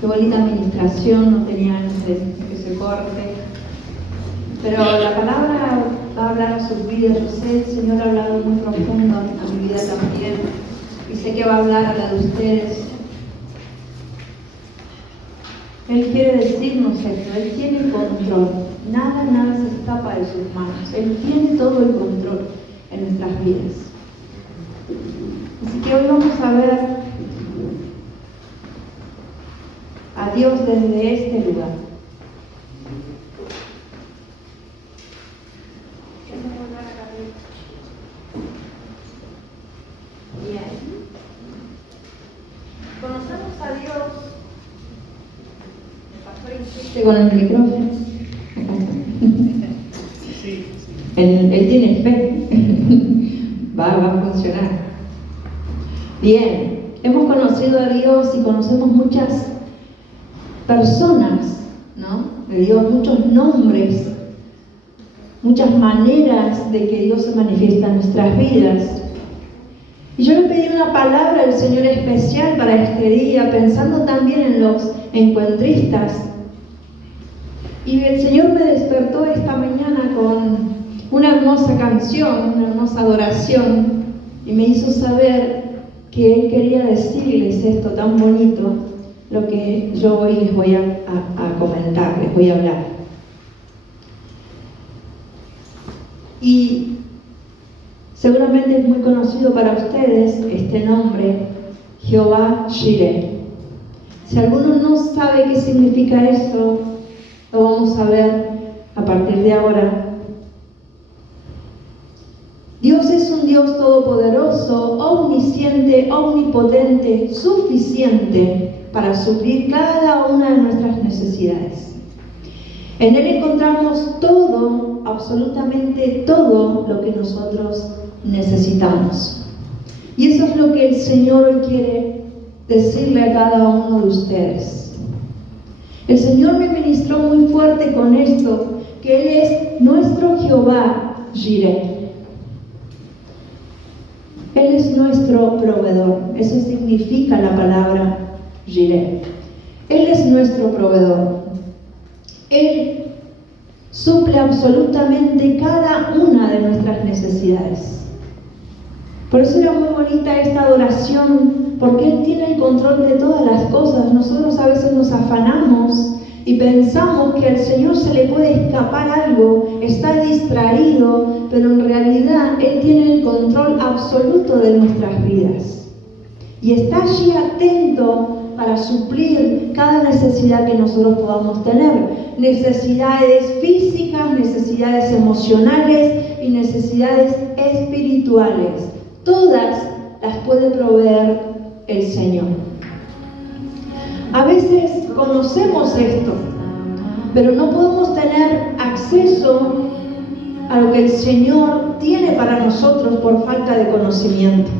Qué bonita administración, no tenía ganas de que se corte. Pero la palabra va a hablar a sus vidas. Yo sé, el Señor ha hablado muy profundo a mi vida también. Y sé que va a hablar a la de ustedes. Él quiere decirnos esto, Él tiene control. Nada se escapa de sus manos. Él tiene todo el control en nuestras vidas. Así que hoy vamos a ver a Dios desde este lugar. Bien. Conocemos a Dios. El pastor insiste con el micrófono. Sí. Él tiene fe. Va a funcionar. Bien. Hemos conocido a Dios y conocemos muchas personas, ¿no? De Dios, muchos nombres, muchas maneras de que Dios se manifiesta en nuestras vidas. Y yo le pedí una palabra al Señor especial para este día, pensando también en los encuentristas. Y el Señor me despertó esta mañana con una hermosa canción, una hermosa adoración, y me hizo saber que Él quería decirles esto tan bonito, lo que yo hoy les voy a comentar, les voy a hablar. Y seguramente es muy conocido para ustedes este nombre, Jehová Jireh. Si alguno no sabe qué significa eso, lo vamos a ver a partir de ahora. Dios es un Dios todopoderoso, omnisciente, omnipotente, suficiente para suplir cada una de nuestras necesidades. En Él encontramos todo, absolutamente todo lo que nosotros necesitamos. Y eso es lo que el Señor hoy quiere decirle a cada uno de ustedes. El Señor me ministró muy fuerte con esto, que Él es nuestro Jehová Jireh. Él es nuestro proveedor. Eso significa la palabra Jireh. Él es nuestro proveedor. Él suple absolutamente cada una de nuestras necesidades. Por eso era muy bonita esta adoración, porque Él tiene el control de todas las cosas. Nosotros a veces nos afanamos y pensamos que al Señor se le puede escapar algo, está distraído, pero en realidad Él tiene el control absoluto de nuestras vidas. Y está allí atento para suplir cada necesidad que nosotros podamos tener. Necesidades físicas, necesidades emocionales y necesidades espirituales. Todas las puede proveer el Señor. A veces conocemos esto, pero no podemos tener acceso a lo que el Señor tiene para nosotros por falta de conocimiento.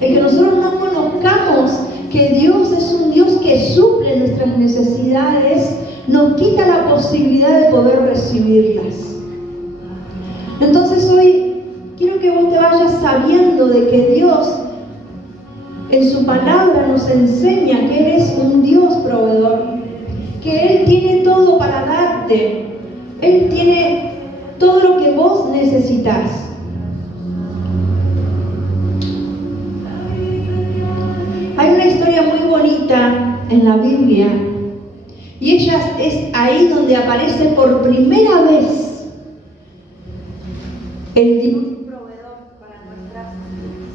El que nosotros no conozcamos que Dios es un Dios que suple nuestras necesidades, nos quita la posibilidad de poder recibirlas. Entonces hoy quiero que vos te vayas sabiendo de que Dios en su palabra nos enseña que Él es un Dios proveedor, que Él tiene todo para darte. Él tiene todo lo que vos necesitas. Hay una historia muy bonita en la Biblia y ella es ahí donde aparece por primera vez el Dios proveedor para nuestras vidas.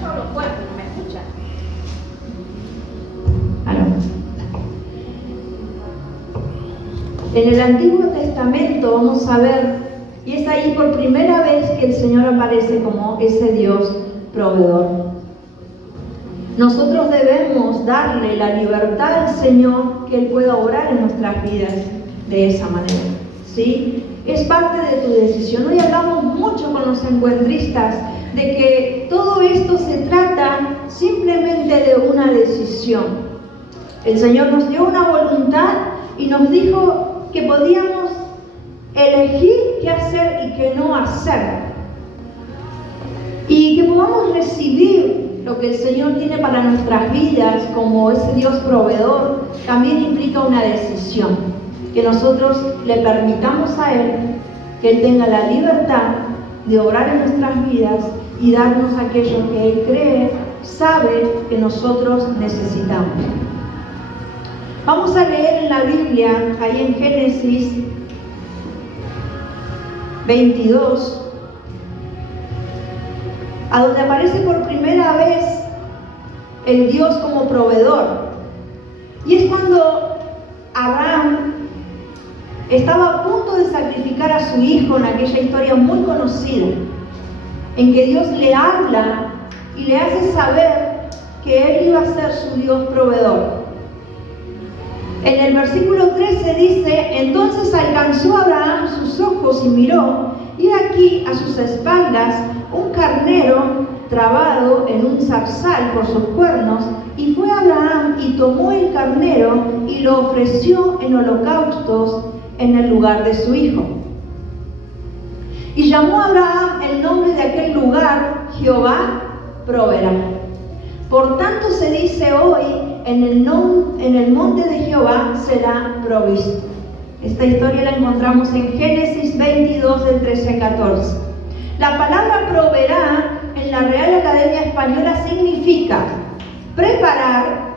Yo hablo fuerte, no me escuchan. En el Antiguo Testamento vamos a ver, y es ahí por primera vez que el Señor aparece como ese Dios proveedor. Nosotros debemos darle la libertad al Señor que Él pueda obrar en nuestras vidas de esa manera, ¿sí? Es parte de tu decisión. Hoy hablamos mucho con los encuentristas de que todo esto se trata simplemente de una decisión. El Señor nos dio una voluntad y nos dijo que podíamos elegir qué hacer y qué no hacer. Y que podamos recibir lo que el Señor tiene para nuestras vidas como ese Dios proveedor, también implica una decisión, que nosotros le permitamos a Él, que Él tenga la libertad de obrar en nuestras vidas y darnos aquello que Él cree, sabe que nosotros necesitamos. Vamos a leer en la Biblia, ahí en Génesis 22, a donde aparece por primera vez el Dios como proveedor. Y es cuando Abraham estaba a punto de sacrificar a su hijo en aquella historia muy conocida, en que Dios le habla y le hace saber que Él iba a ser su Dios proveedor. En el versículo 13 dice: entonces alcanzó Abraham sus ojos y miró, y aquí a sus espaldas un carnero trabado en un zarzal por sus cuernos, y fue Abraham y tomó el carnero y lo ofreció en holocaustos en el lugar de su hijo. Y llamó a Abraham el nombre de aquel lugar Jehová proveerá. Por tanto se dice hoy, en el monte de Jehová será provisto. Esta historia la encontramos en Génesis 22, del 13 al 14. La palabra proveerá en la Real Academia Española significa preparar,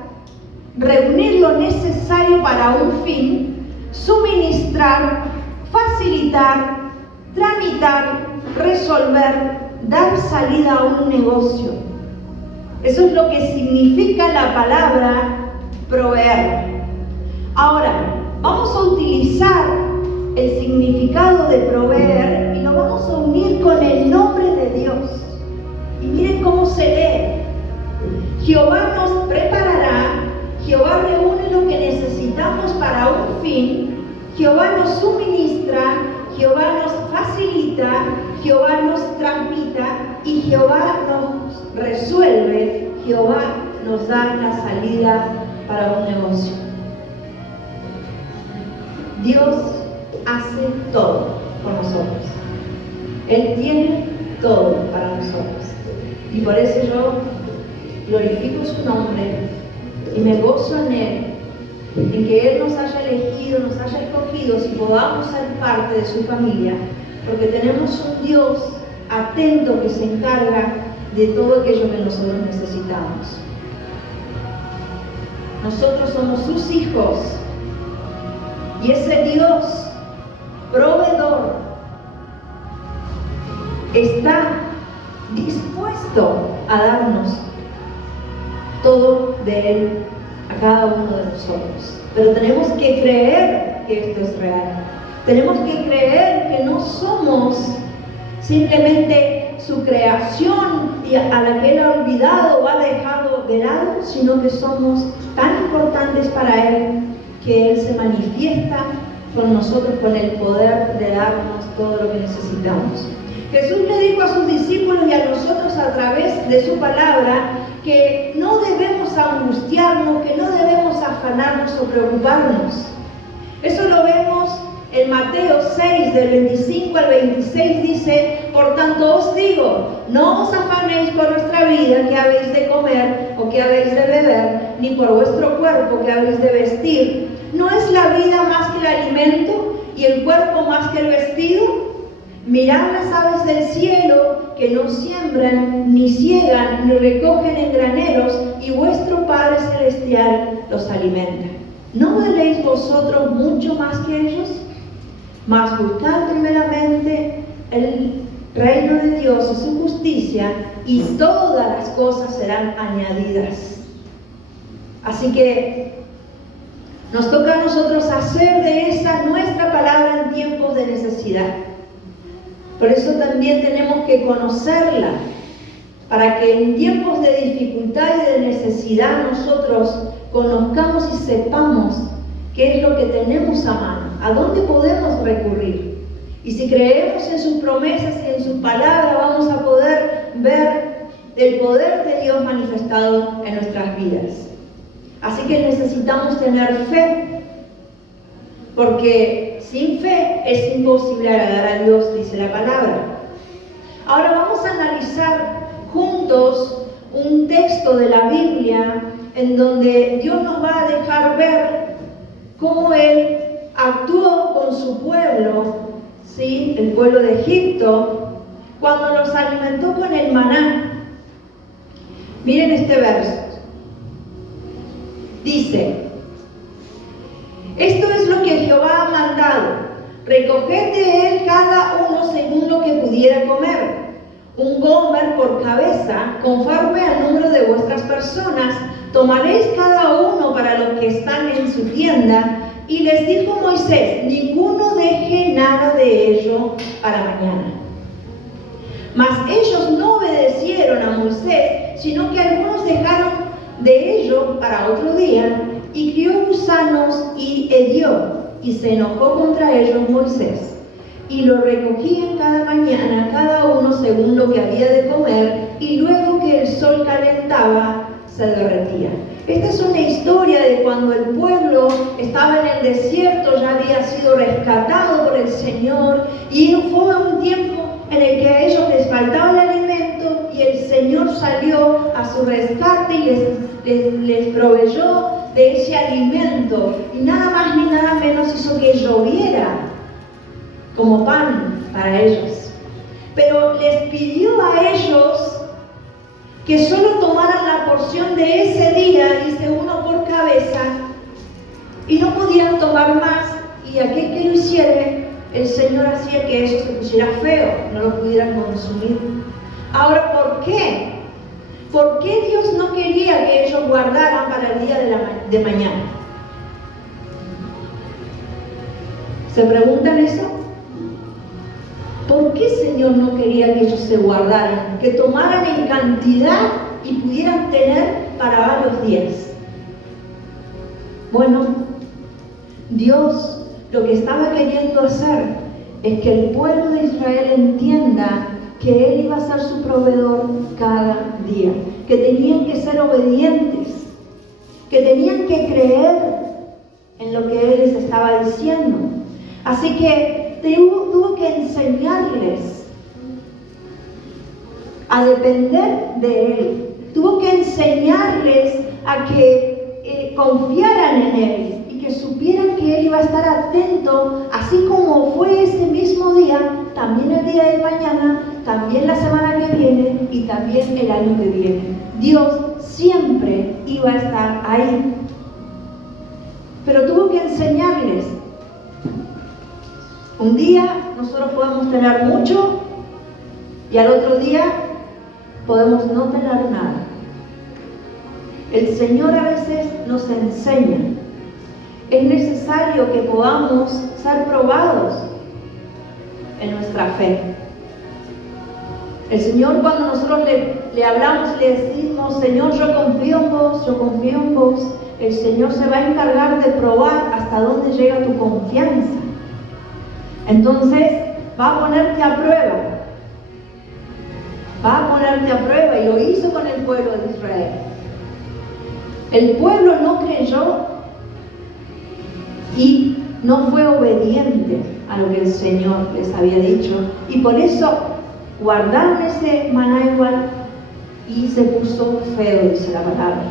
reunir lo necesario para un fin, suministrar, facilitar, tramitar, resolver, dar salida a un negocio. Eso es lo que significa la palabra proveer. Ahora, vamos a utilizar el significado de proveer y lo vamos a unir con el nombre de Dios. Y miren cómo se lee. Jehová nos preparará, Jehová reúne lo que necesitamos para un fin, Jehová nos suministra, Jehová nos facilita, Jehová nos transmita y Jehová nos resuelve, Jehová nos da la salida para un negocio. Dios hace todo por nosotros. Él tiene todo para nosotros. Y por eso yo glorifico su nombre y me gozo en Él, en que Él nos haya elegido, nos haya escogido, y podamos ser parte de su familia, porque tenemos un Dios atento que se encarga de todo aquello que nosotros necesitamos. Nosotros somos sus hijos y ese Dios proveedor está dispuesto a darnos todo de Él a cada uno de nosotros. Pero tenemos que creer que esto es real. Tenemos que creer que no somos simplemente su creación y a la que Él ha olvidado o ha dejado de lado, sino que somos tan importantes para Él que Él se manifiesta con nosotros con el poder de darnos todo lo que necesitamos. Jesús le dijo a sus discípulos y a nosotros a través de su palabra que no debemos angustiarnos, que no debemos afanarnos o preocuparnos. Eso lo vemos en Mateo 6, del 25 al 26, dice: por tanto os digo, no os afanéis por vuestra vida, que habéis de comer o que habéis de beber, ni por vuestro cuerpo, que habéis de vestir. ¿No es la vida más que el alimento y el cuerpo más que el vestido? Mirad las aves del cielo, que no siembran, ni ciegan, ni recogen en graneros, y vuestro Padre Celestial los alimenta. ¿No valéis vosotros mucho más que ellos? Mas buscad primeramente el reino de Dios y su justicia, y todas las cosas serán añadidas. Así que nos toca a nosotros hacer de esa nuestra palabra en tiempos de necesidad. Por eso también tenemos que conocerla, para que en tiempos de dificultad y de necesidad nosotros conozcamos y sepamos qué es lo que tenemos a mano, a dónde podemos recurrir. Y si creemos en sus promesas y en su palabra, vamos a poder ver el poder de Dios manifestado en nuestras vidas. Así que necesitamos tener fe, porque sin fe es imposible agradar a Dios, dice la palabra. Ahora vamos a analizar juntos un texto de la Biblia en donde Dios nos va a dejar ver cómo Él actuó con su pueblo, ¿sí? El pueblo de Egipto, cuando los alimentó con el maná. Miren este verso. Dice: esto es lo que Jehová ha mandado: recoged de él cada uno según lo que pudiera comer, un gomer por cabeza, conforme al número de vuestras personas. Tomaréis cada uno para los que están en su tienda. Y les dijo Moisés: ninguno deje nada de ello para mañana. Mas ellos no obedecieron a Moisés, sino que algunos dejaron de ello para otro día, y crió gusanos y hedió, y se enojó contra ellos Moisés. Y lo recogían cada mañana, cada uno según lo que había de comer, y luego que el sol calentaba, se derretía. Esta es una historia de cuando el pueblo estaba en el desierto, ya había sido rescatado por el Señor, y fue un tiempo en el que a ellos les faltaba el alimento, y el Señor salió a su rescate y les proveyó de ese alimento, y nada más ni nada menos hizo que lloviera como pan para ellos. Pero les pidió a ellos que solo tomaran la porción de ese día, dice, uno por cabeza, y no podían tomar más, y aquel que lo hiciera, el Señor hacía que eso se pusiera feo, no lo pudieran consumir. Ahora, ¿por qué? ¿Por qué Dios no quería que ellos guardaran para el día de mañana? ¿Se preguntan eso? ¿Por qué el Señor no quería que ellos se guardaran, que tomaran en cantidad y pudieran tener para varios días? Bueno, Dios lo que estaba queriendo hacer es que el pueblo de Israel entienda que Él iba a ser su proveedor cada día, que tenían que ser obedientes, que tenían que creer en lo que Él les estaba diciendo. Así que tuvo que enseñarles a depender de Él, tuvo que enseñarles a que confiaran en Él y que supieran que Él iba a estar atento, así como fue ese mismo día, también el día de mañana, también la semana que viene y también el año que viene. Dios siempre iba a estar ahí, pero tuvo que enseñarles. Un día nosotros podemos tener mucho y al otro día podemos no tener nada. El Señor a veces nos enseña. Es necesario que podamos ser probados en nuestra fe. El Señor, cuando nosotros le hablamos y le decimos: Señor, yo confío en vos, yo confío en vos, el Señor se va a encargar de probar hasta dónde llega tu confianza. Entonces va a ponerte a prueba. Va a ponerte a prueba, y lo hizo con el pueblo de Israel. El pueblo no creyó y no fue obediente a lo que el Señor les había dicho, y por eso guardaron ese maná igual y se puso feo, dice la palabra.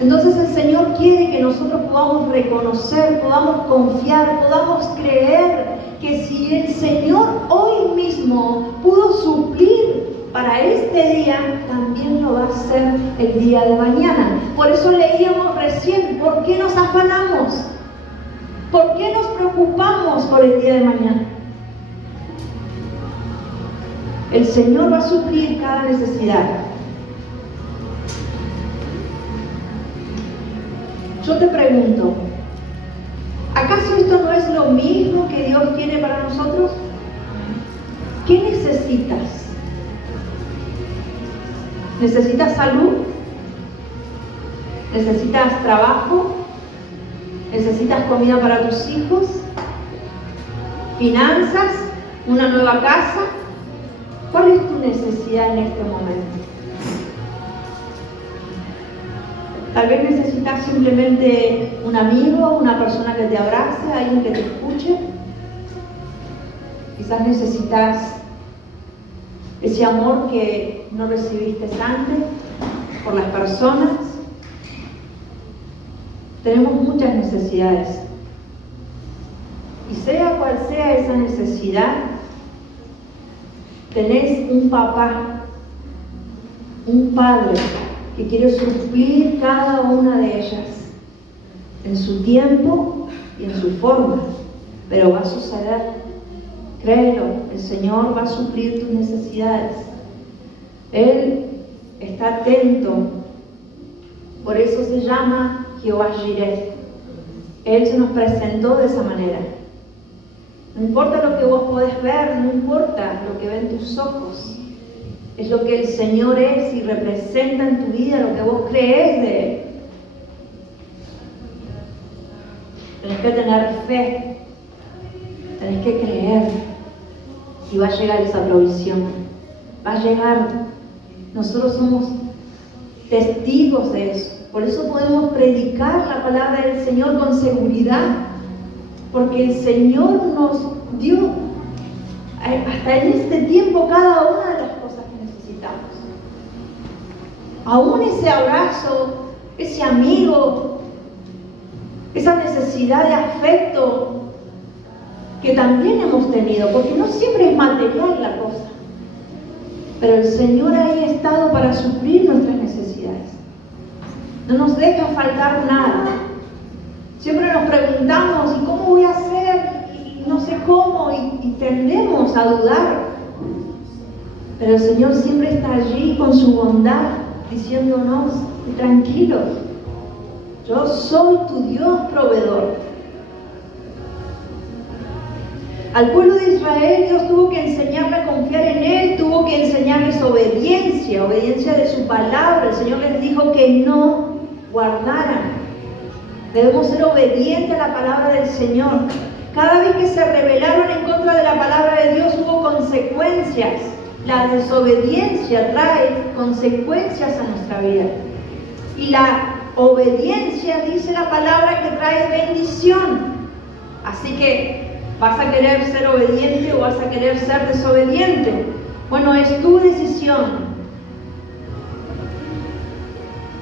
Entonces el Señor quiere que nosotros podamos reconocer, podamos confiar, podamos creer que si el Señor hoy mismo pudo suplir para este día, también lo va a hacer el día de mañana. Por eso leíamos recién: ¿por qué nos afanamos? ¿Por qué nos preocupamos por el día de mañana? El Señor va a suplir cada necesidad. Yo te pregunto, ¿acaso esto no es lo mismo que Dios tiene para nosotros? ¿Qué necesitas? ¿Necesitas salud? ¿Necesitas trabajo? ¿Necesitas comida para tus hijos? ¿Finanzas? ¿Una nueva casa? ¿Cuál es tu necesidad en este momento? Tal vez necesitas simplemente un amigo, una persona que te abrace, alguien que te escuche. Quizás necesitas ese amor que que no recibiste antes, por las personas. Tenemos muchas necesidades. Y sea cual sea esa necesidad, tenés un papá, un padre que quiere suplir cada una de ellas en su tiempo y en su forma, pero va a suceder. Créelo, el Señor va a suplir tus necesidades. Él está atento, por eso se llama Jehová Jireh. Él se nos presentó de esa manera. No importa lo que vos podés ver, no importa lo que ven tus ojos, es lo que el Señor es y representa en tu vida, lo que vos crees de Él. Tenés que tener fe, tenés que creer, y va a llegar esa provisión, va a llegar. Nosotros somos testigos de eso, por eso podemos predicar la palabra del Señor con seguridad, porque el Señor nos dio hasta en este tiempo cada una de las cosas que necesitamos. Aún ese abrazo, ese amigo, esa necesidad de afecto que también hemos tenido, porque no siempre es material la cosa, pero el Señor ahí ha estado para suplir nuestras necesidades. No nos deja faltar nada. Siempre nos preguntamos, ¿y cómo voy a hacer? Y no sé cómo, y tendemos a dudar. Pero el Señor siempre está allí con su bondad, diciéndonos, tranquilos, yo soy tu Dios proveedor. Al pueblo de Israel Dios tuvo que enseñarle a confiar en Él, tuvo que enseñarles obediencia de su palabra. El Señor les dijo que no guardaran. Debemos ser obedientes a la palabra del Señor. Cada vez que se rebelaron en contra de la palabra de Dios hubo consecuencias. La desobediencia trae consecuencias a nuestra vida. Y la obediencia, dice la palabra, que trae bendición. Así que, ¿vas a querer ser obediente o vas a querer ser desobediente? Bueno, es tu decisión.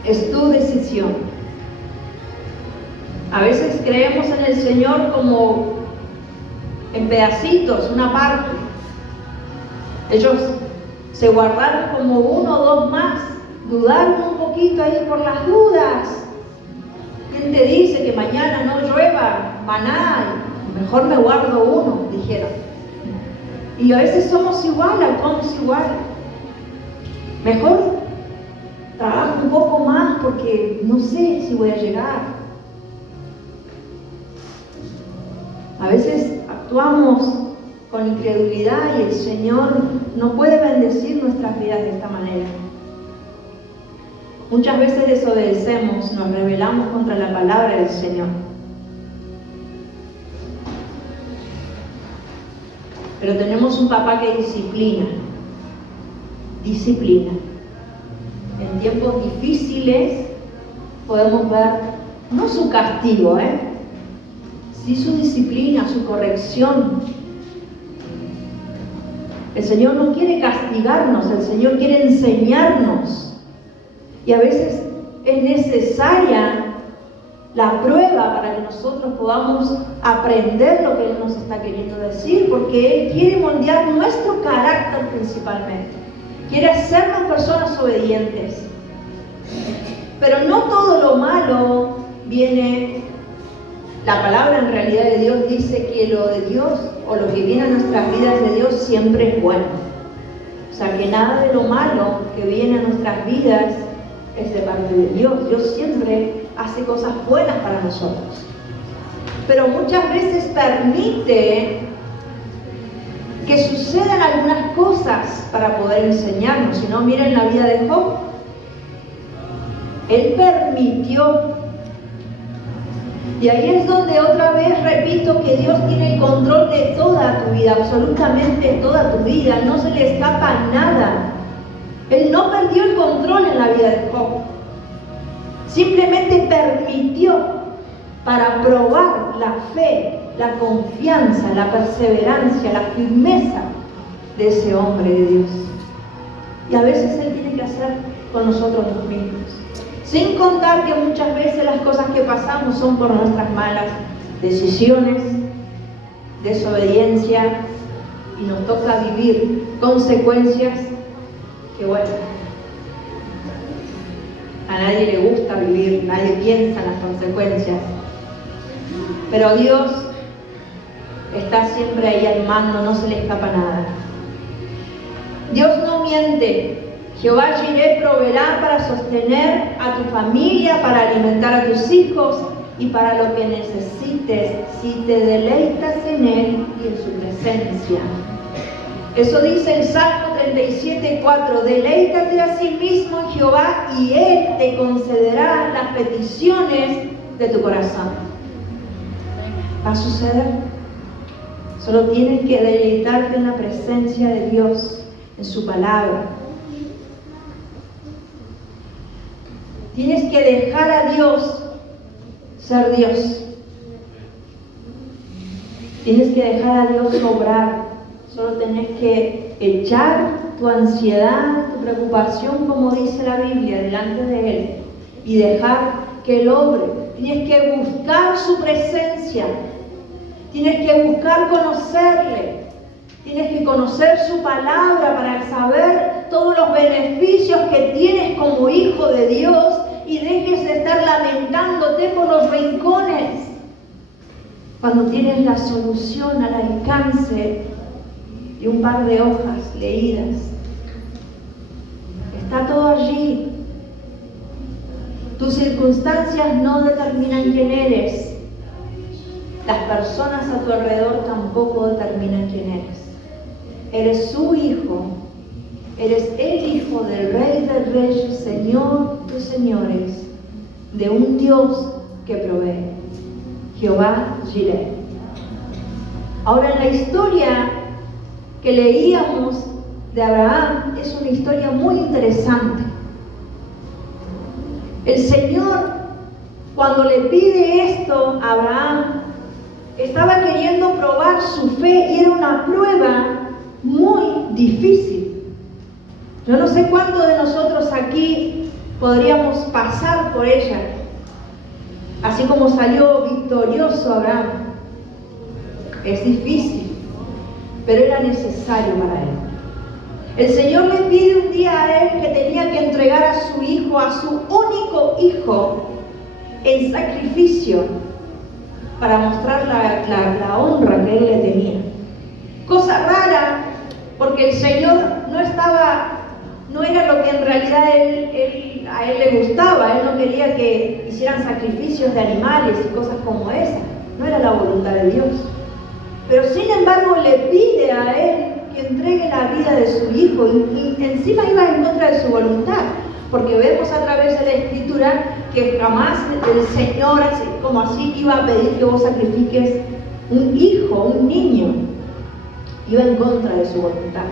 Es tu decisión. A veces creemos en el Señor como en pedacitos, una parte. Ellos se guardaron como uno o dos más, dudaron un poquito ahí por las dudas. ¿Quién te dice que mañana no llueva maná? Mejor me guardo uno, dijeron. Y a veces somos igual, actuamos igual. Mejor trabajo un poco más porque no sé si voy a llegar. A veces actuamos con incredulidad y el Señor no puede bendecir nuestras vidas de esta manera. Muchas veces desobedecemos, nos rebelamos contra la palabra del Señor. Pero tenemos un papá que disciplina. En tiempos difíciles podemos ver, no su castigo, sí su disciplina, su corrección. El Señor no quiere castigarnos, el Señor quiere enseñarnos. Y a veces es necesaria la prueba para que nosotros podamos aprender lo que Él nos está queriendo decir, porque Él quiere moldear nuestro carácter principalmente. Quiere hacernos personas obedientes. Pero no todo lo malo viene. La palabra en realidad de Dios dice que lo de Dios o lo que viene a nuestras vidas de Dios siempre es bueno. O sea, que nada de lo malo que viene a nuestras vidas es de parte de Dios. Dios siempre hace cosas buenas para nosotros. Pero muchas veces permite que sucedan algunas cosas para poder enseñarnos. Si no, miren la vida de Job. Él permitió. Y ahí es donde otra vez repito que Dios tiene el control de toda tu vida, absolutamente toda tu vida, no se le escapa nada. Él no perdió el control en la vida de Job, simplemente permitió para probar la fe, la confianza, la perseverancia, la firmeza de ese hombre de Dios. Y a veces Él tiene que hacer con nosotros los mismos. Sin contar que muchas veces las cosas que pasamos son por nuestras malas decisiones, desobediencia, y nos toca vivir consecuencias que, bueno, a nadie le gusta vivir, nadie piensa en las consecuencias. Pero Dios está siempre ahí al mando, no se le escapa nada. Dios no miente. Jehová Jireh proveerá para sostener a tu familia, para alimentar a tus hijos y para lo que necesites, si te deleitas en Él y en su presencia. Eso dice el Salmo 37:4. Deleítate a sí mismo en Jehová y Él te concederá las peticiones de tu corazón. ¿Va a suceder? Solo tienes que deleitarte en la presencia de Dios, en su palabra. Tienes que dejar a Dios ser Dios. Tienes que dejar a Dios obrar. Solo tenés que echar tu ansiedad, tu preocupación, como dice la Biblia, delante de Él y dejar que Él obre. Tienes que buscar su presencia. Tienes que buscar conocerle. Tienes que conocer su palabra para saber todos los beneficios que tienes como hijo de Dios y dejes de estar lamentándote por los rincones cuando tienes la solución al alcance de un par de hojas leídas. Está todo allí. Tus circunstancias no determinan quién eres. Las personas a tu alrededor tampoco determinan quién eres. Eres su hijo. Eres el hijo del Rey de Reyes, Señor de señores, de un Dios que provee. Jehová Jireh. Ahora, en la historia que leíamos de Abraham es una historia muy interesante. El Señor, cuando le pide esto a Abraham, estaba queriendo probar su fe y era una prueba muy difícil. Yo no sé cuántos de nosotros aquí podríamos pasar por ella, así como salió victorioso Abraham. Es difícil, pero era necesario para él. El Señor le pide un día a él que tenía que entregar a su hijo, a su único hijo, en sacrificio para mostrar la honra que él le tenía. Cosa rara, porque el Señor no era lo que en realidad a él le gustaba. Él no quería que hicieran sacrificios de animales y cosas como esas. No era la voluntad de Dios. Pero sin embargo le pide a él que entregue la vida de su hijo y encima iba en contra de su voluntad, porque vemos a través de la Escritura que jamás el Señor, como así, iba a pedir que vos sacrifiques un hijo, un niño. Iba en contra de su voluntad.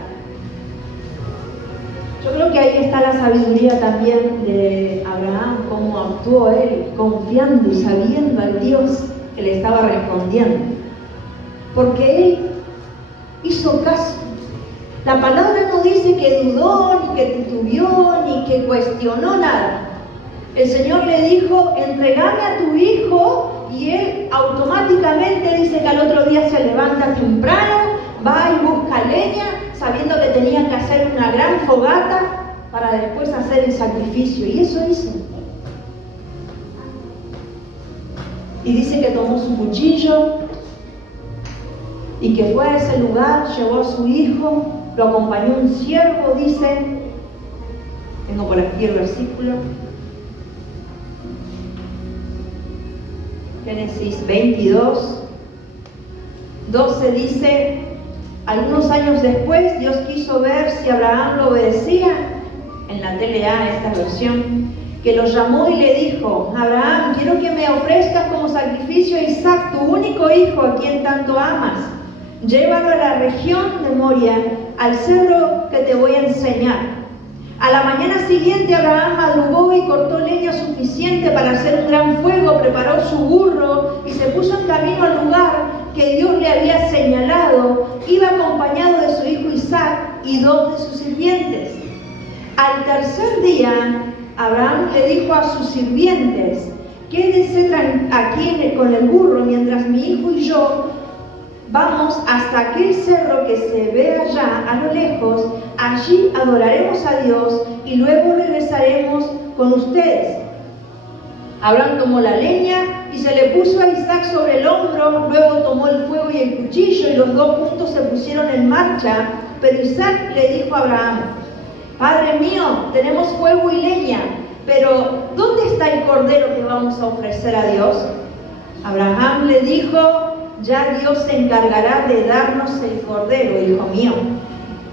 Yo creo que ahí está la sabiduría también de Abraham, cómo actuó él, confiando y sabiendo al Dios que le estaba respondiendo. Porque él hizo caso. La palabra no dice que dudó, ni que titubeó, ni que cuestionó nada. El Señor le dijo, entregame a tu hijo, y él automáticamente dice que al otro día se levanta temprano, va y busca leña, sabiendo que tenían que hacer una gran fogata para después hacer el sacrificio. Y eso hizo. Y dice que tomó su cuchillo y que fue a ese lugar, llevó a su hijo, lo acompañó un siervo, dice, tengo por aquí el versículo, Génesis 22, 12 dice, algunos años después Dios quiso ver si Abraham lo obedecía, en la TLA esta versión, que lo llamó y le dijo, Abraham, quiero que me ofrezcas como sacrificio a Isaac, tu único hijo a quien tanto amas. Llévalo a la región de Moria, al cerro que te voy a enseñar. A la mañana siguiente Abraham madrugó y cortó leña suficiente para hacer un gran fuego, preparó su burro y se puso en camino al lugar que Dios le había señalado. Iba acompañado de su hijo Isaac y 2 de sus sirvientes. Al tercer día, Abraham le dijo a sus sirvientes: quédense aquí con el burro mientras mi hijo y yo vamos hasta aquel cerro que se ve allá a lo lejos. Allí adoraremos a Dios y luego regresaremos con ustedes. Abraham tomó la leña y se le puso a Isaac sobre el hombro, luego tomó el fuego y el cuchillo y los dos juntos se pusieron en marcha. Pero Isaac le dijo a Abraham: Padre mío, tenemos fuego y leña, pero ¿dónde está el cordero que vamos a ofrecer a Dios? Abraham le dijo: ya Dios se encargará de darnos el cordero, hijo mío.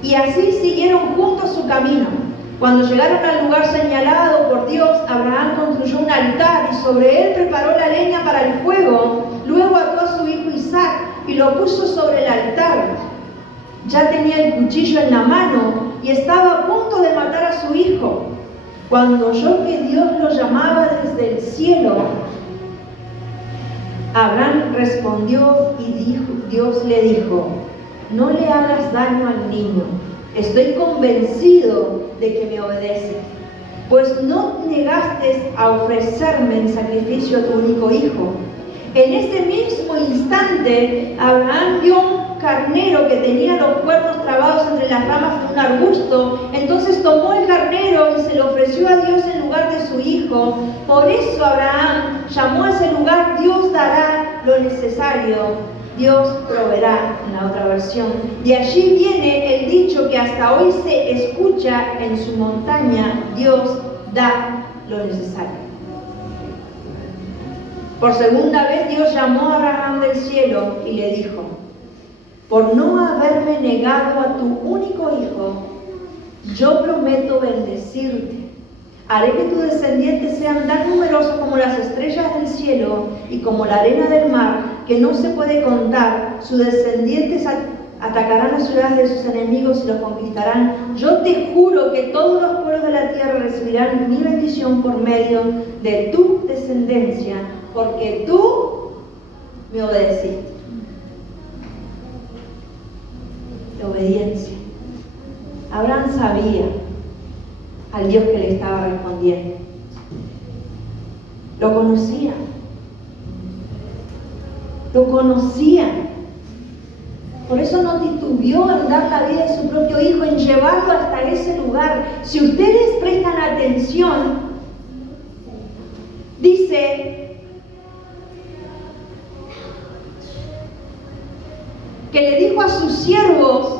Y así siguieron juntos su camino. Cuando llegaron al lugar señalado por Dios, Abraham construyó un altar y sobre él preparó la leña para el fuego. Luego ató a su hijo Isaac y lo puso sobre el altar. Ya tenía el cuchillo en la mano y estaba a punto de matar a su hijo, cuando oyó que Dios lo llamaba desde el cielo. Abraham respondió y Dios le dijo: no le hagas daño al niño. Estoy convencido de que me obedeces, pues no negaste a ofrecerme en sacrificio a tu único hijo. En ese mismo instante, Abraham vio un carnero que tenía los cuernos trabados entre las ramas de un arbusto. Entonces tomó el carnero y se lo ofreció a Dios en lugar de su hijo. Por eso Abraham llamó a ese lugar: Dios dará lo necesario, Dios proveerá, en la otra versión. De allí viene el dicho que hasta hoy se escucha en su montaña: Dios da lo necesario. Por segunda vez Dios llamó a Abraham del cielo y le dijo: por no haberme negado a tu único hijo, yo prometo bendecirte. Haré que tus descendientes sean tan numerosos como las estrellas del cielo y como la arena del mar, que no se puede contar. Sus descendientes atacarán las ciudades de sus enemigos y los conquistarán. Yo te juro que todos los pueblos de la tierra recibirán mi bendición por medio de tu descendencia, porque tú me obedeciste. La obediencia. Abraham sabía al Dios que le estaba respondiendo. Lo conocía. Lo conocía. Por eso no titubeó en dar la vida de su propio hijo, en llevarlo hasta ese lugar. Si ustedes prestan atención, dice que le dijo a sus siervos: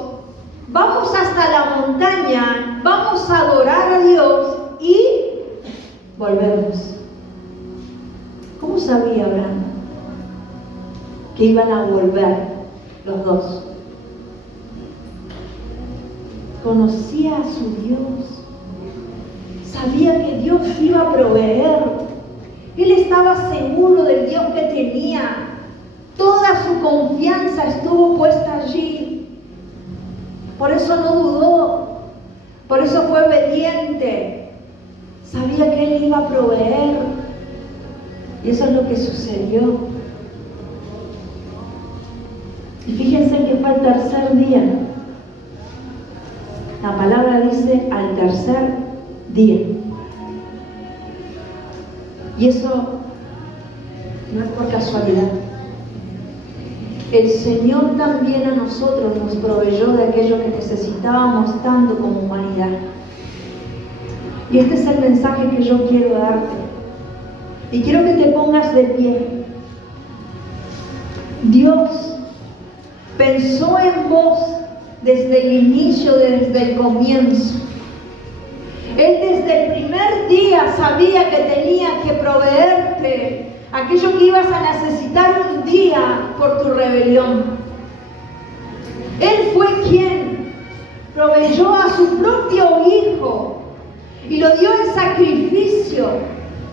vamos hasta la montaña, vamos a adorar a Dios y volvemos. ¿Cómo sabía Abraham que iban a volver los dos? Conocía a su Dios, sabía que Dios iba a proveer. Él estaba seguro del Dios que tenía. Toda su confianza estuvo puesta allí. Por eso no dudó, por eso fue obediente. Sabía que Él iba a proveer. Y eso es lo que sucedió. Y fíjense que fue el tercer día. La palabra dice al tercer día. Y eso no es por casualidad. El Señor también a nosotros nos proveyó de aquello que necesitábamos tanto como humanidad. Y este es el mensaje que yo quiero darte. Y quiero que te pongas de pie. Dios pensó en vos desde el inicio, desde el comienzo. Él desde el primer día sabía que tenía que proveerte aquello que ibas a necesitar un día por tu rebelión. Él fue quien proveyó a su propio hijo y lo dio en sacrificio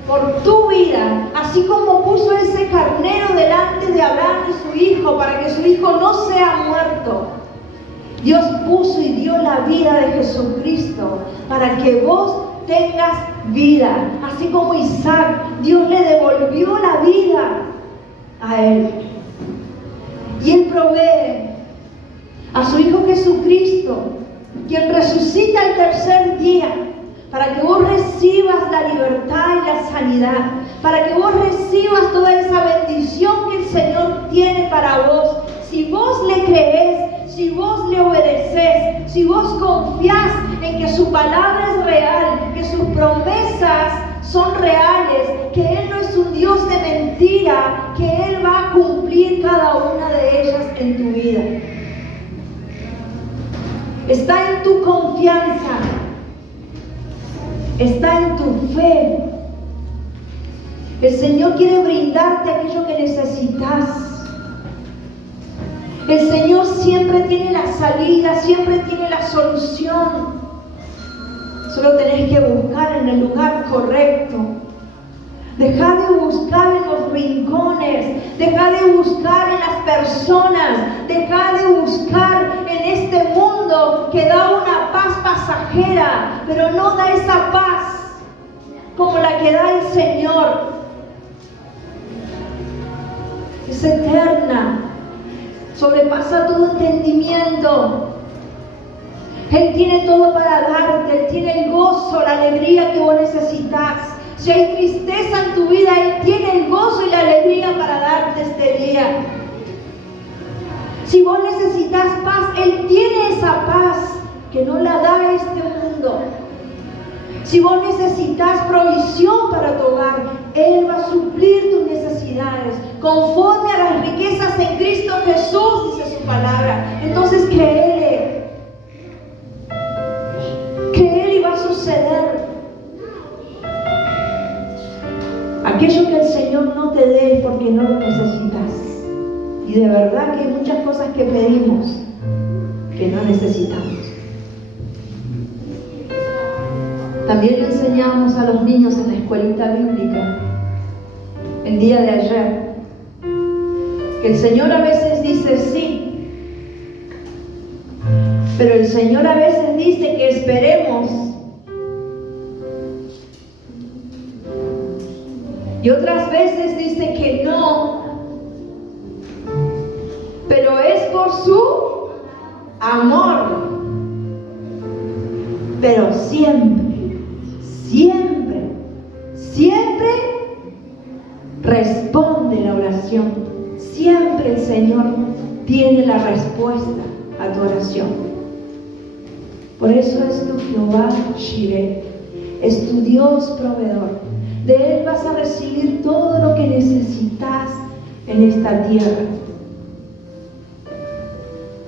por tu vida, así como puso ese carnero delante de Abraham y su hijo para que su hijo no sea muerto. Dios puso y dio la vida de Jesucristo para que vos tengas vida, así como Isaac, Dios le devolvió la vida a él. Y Él provee a su Hijo Jesucristo, quien resucita el tercer día, para que vos recibas la libertad y la sanidad, para que vos recibas toda esa bendición que el Señor tiene para vos. Si vos le crees, si vos le obedeces, si vos confías en que su palabra es real, que sus promesas son reales, que Él no es un Dios de mentira, que Él va a cumplir cada una de ellas en tu vida. Está en tu confianza, está en tu fe. El Señor quiere brindarte aquello que necesitas. El Señor siempre tiene la salida, siempre tiene la solución. Solo tenés que buscar en el lugar correcto. Deja de buscar en los rincones, deja de buscar en las personas, deja de buscar en este mundo que da una paz pasajera, pero no da esa paz como la que da el Señor. Es eterna, sobrepasa todo entendimiento. Él tiene todo para darte, Él tiene el gozo, la alegría que vos necesitas. Si hay tristeza en tu vida, Él tiene el gozo y la alegría para darte este día. Si vos necesitas paz, Él tiene esa paz que no la da este mundo. Si vos necesitas provisión para tu hogar, Él va a suplir tus necesidades conforme a las riquezas en Cristo Jesús, dice su palabra. Entonces créele y va a suceder. Aquello que el Señor no te dé es porque no lo necesitas. Y de verdad que hay muchas cosas que pedimos que no necesitamos. También le enseñamos a los niños en la escuelita bíblica el día de ayer que el Señor a veces dice sí, pero el Señor a veces dice que esperemos, y otras veces dice que no, pero es por su amor. Pero siempre responde la oración. Siempre el Señor tiene la respuesta a tu oración. Por eso es tu Jehová Jireh, es tu Dios proveedor. De Él vas a recibir todo lo que necesitas en esta tierra.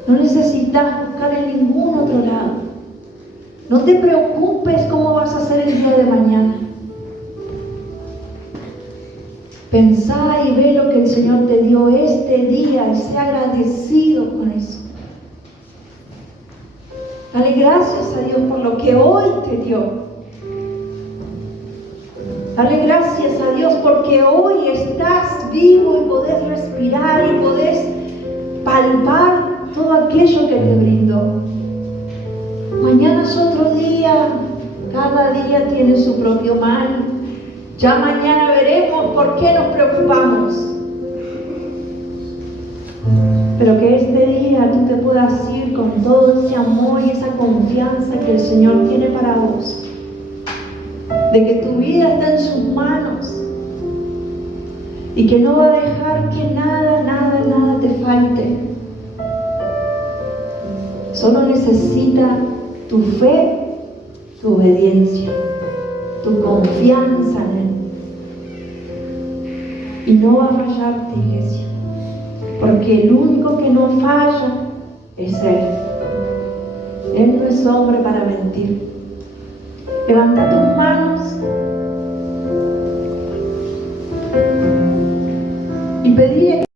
No necesitas buscar en ningún otro lado. No te preocupes cómo vas a hacer el día de mañana. Pensá y ve lo que el Señor te dio este día y sé agradecido con eso. Dale gracias a Dios por lo que hoy te dio. Dale gracias a Dios porque hoy estás vivo y podés respirar y podés palpar todo aquello que te brindó. Mañana es otro día, cada día tiene su propio mal. Ya mañana veremos por qué nos preocupamos. Pero que este día tú te puedas ir con todo ese amor y esa confianza que el Señor tiene para vos. De que tu vida está en sus manos. Y que no va a dejar que nada te falte. Solo necesita tu fe, tu obediencia, tu confianza en Él. Y no va a fallarte, iglesia, porque el único que no falla es Él. Él no es hombre para mentir. Levanta tus manos y pedile